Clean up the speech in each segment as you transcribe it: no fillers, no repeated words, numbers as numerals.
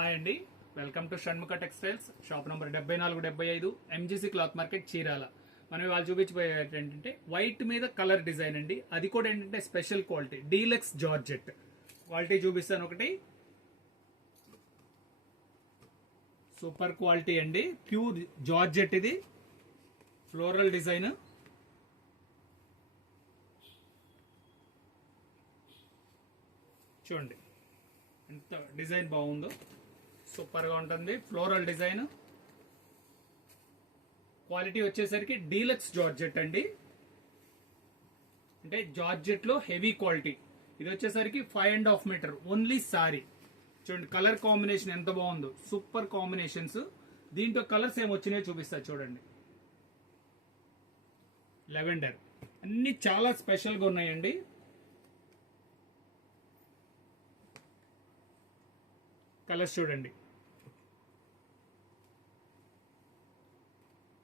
Hi అండి, welcome to Shanmukha textiles. Shop number 7475 MGC cloth market Chirala. మనం వాళ్ళు చూపించబోయేది ఏంటంటే వైట్ మీద కలర్ డిజైన్ అండి. అది కూడా ఏంటంటే special quality deluxe georgette quality చూపిస్తాను. ఒకటి సూపర్ క్వాలిటీ అండి, ప్యూర్ జార్జెట్. ఇది ఫ్లోరల్ డిజైన్. చూడండి ఎంత డిజైన్ బాగుందో, సూపర్ గా ఉంటుంది. Floral design. క్వాలిటీ వచ్చేసరికి డీలక్స్ జార్జెట్ అండి, అంటే జార్జెట్ లో హెవీ క్వాలిటీ. ఇది వచ్చేసరికి 5.5 మీటర్ ఓన్లీ సారీ. చూడండి కలర్ కాంబినేషన్ ఎంత బాగుందో, సూపర్ కాంబినేషన్స్. దీంట్లో కలర్స్ ఏమి వచ్చినాయో చూపిస్తా చూడండి. లెవెండర్ అన్ని చాలా స్పెషల్ గా ఉన్నాయండి. కలర్స్ చూడండి,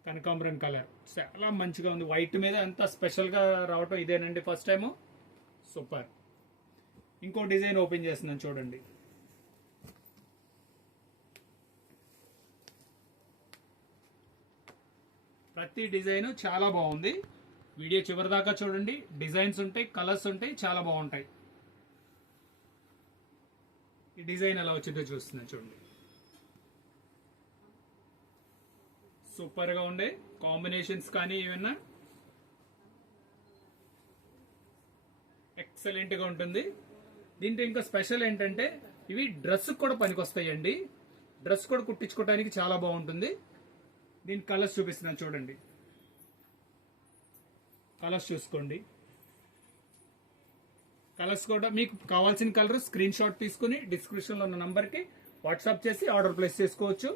కనకాంబరం కలర్ చాలా మంచిగా ఉంది. వైట్ మీద అంత స్పెషల్ గా రావటం ఇదేనండి ఫస్ట్ టైం. సూపర్. ఇంకో డిజైన్ ఓపెన్ చేస్తున్నాను చూడండి. ప్రతి డిజైన్ చాలా బాగుంది. వీడియో చివరి దాకా చూడండి. డిజైన్స్ ఉంటాయి, కలర్స్ ఉంటాయి, చాలా బాగుంటాయి. ఈ డిజైన్ ఎలా వచ్చిందో చూస్తున్నాను చూడండి. సూపర్ గా ఉండే కాంబినేషన్స్ కానీ ఏమన్నా ఎక్సలెంట్ గా ఉంటుంది. దీంట్లో ఇంకా స్పెషల్ ఏంటంటే ఇవి డ్రెస్ కూడా పనికొస్తాయండి. డ్రెస్ కూడా కుట్టించుకోవడానికి చాలా బాగుంటుంది. దీని కలర్స్ చూపిస్తున్నాను చూడండి. కలర్స్ చూసుకోండి. కలర్స్ కూడా మీకు కావాల్సిన కలర్ స్క్రీన్ షాట్ తీసుకుని డిస్క్రిప్షన్ లో ఉన్న నంబర్ కి వాట్సాప్ చేసి ఆర్డర్ ప్లేస్ చేసుకోవచ్చు.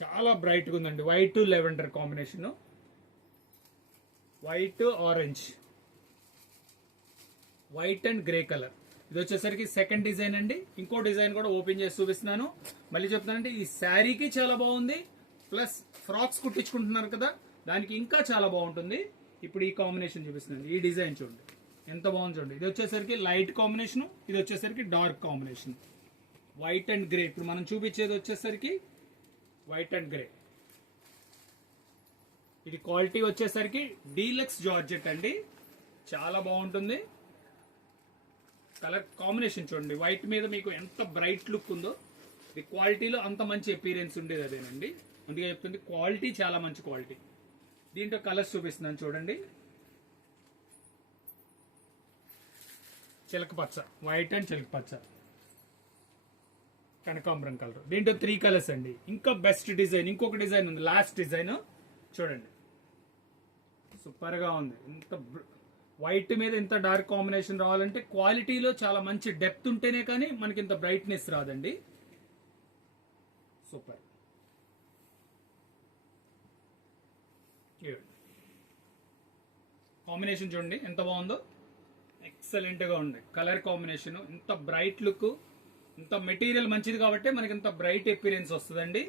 చాలా బ్రైట్ గా ఉందండి. White lavender combination, white orange, white and grey colour. ఇది వచ్చేసరికి సెకండ్ డిజైన్ అండి. ఇంకో డిజైన్ కూడా ఓపెన్ చేసి చూపిస్తున్నాను. మళ్ళీ చెప్తానంటే ఈ శారీకి చాలా బాగుంది, ప్లస్ ఫ్రాక్స్ కుట్టించుకుంటున్నారు కదా దానికి ఇంకా చాలా బాగుంటుంది. ఇప్పుడు ఈ కాంబినేషన్ చూపిస్తున్నాను. ఈ డిజైన్ చూడండి ఎంత బాగుంది చూడండి. ఇది వచ్చేసరికి లైట్ కాంబినేషన్, ఇది వచ్చేసరికి dark combination, white and grey. ఇప్పుడు మనం చూపించేది వచ్చేసరికి వైట్ అండ్ గ్రే. ఇది క్వాలిటీ వచ్చేసరికి డీలక్స్ జార్జెట్ అండి, చాలా బాగుంటుంది. కలర్ కాంబినేషన్ చూడండి, వైట్ మీద మీకు ఎంత బ్రైట్ లుక్ ఉందో. ఇది క్వాలిటీలో అంత మంచి అపీరెన్స్ ఉండేది అదేనండి. అందుకే చెప్తుంది క్వాలిటీ చాలా మంచి క్వాలిటీ. దీంట్లో కలర్స్ చూపిస్తున్నాను చూడండి. చిలక పచ్చ, వైట్ అండ్ చిలక పచ్చ, కనకాంబరం కలర్. దీంట్లో 3 కలర్స్ అండి. ఇంకా బెస్ట్ డిజైన్ ఇంకొక డిజైన్ ఉంది, లాస్ట్ డిజైన్ చూడండి. సూపర్ గా ఉంది. ఇంత వైట్ మీద ఇంత డార్క్ కాంబినేషన్ రావాలంటే క్వాలిటీలో చాలా మంచి డెప్త్ ఉంటేనే కానీ మనకి ఇంత బ్రైట్నెస్ రాదండి. సూపర్. కాంబినేషన్ చూడండి ఎంత బాగుందో, ఎక్సలెంట్ గా ఉంది. కలర్ కాంబినేషన్ ఇంత బ్రైట్ లుక్, ఇంత మెటీరియల్ మంచిది కాబట్టి మనకి ఇంత బ్రైట్ అపీరెన్స్ వస్తుందండి.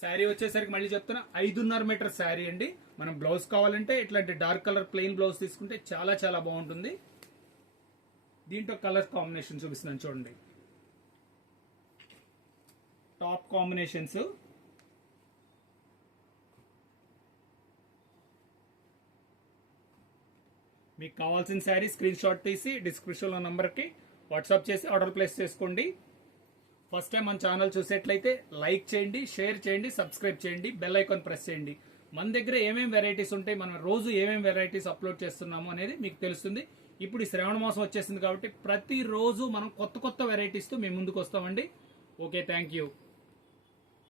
శారీ వచ్చేసరికి మళ్ళీ చెప్తున్నా 5.5 మీటర్ శారీ అండి. మనం బ్లౌజ్ కావాలంటే ఇట్లాంటి డార్క్ కలర్ ప్లెయిన్ బ్లౌజ్ తీసుకుంటే చాలా చాలా బాగుంటుంది. దీంట్లో కలర్ కాంబినేషన్ చూపిస్తున్నాను చూడండి. Top combinations. మీకు కావాల్సిన శారీ స్క్రీన్ షాట్ తీసి డిస్క్రిప్షన్ లో నంబర్ కి వాట్సాప్ చేసి ఆర్డర్ ప్లేస్ చేసుకోండి. ఫస్ట్ టైం మన ఛానల్ చూసేట్లయితే లైక్ చేయండి, షేర్ చేయండి, సబ్స్క్రైబ్ చేయండి, బెల్ ఐకాన్ ప్రెస్ చేయండి. మన దగ్గర ఏమేమి వెరైటీస్ ఉంటాయి, మనం రోజు ఏమేమి వెరైటీస్ అప్లోడ్ చేస్తున్నాము అనేది మీకు తెలుస్తుంది. ఇప్పుడు ఈ శ్రావణ మాసం వచ్చేసింది కాబట్టి ప్రతిరోజు మనం కొత్త కొత్త వెరైటీస్తో మేము ముందుకు వస్తామండి. Okay, thank you.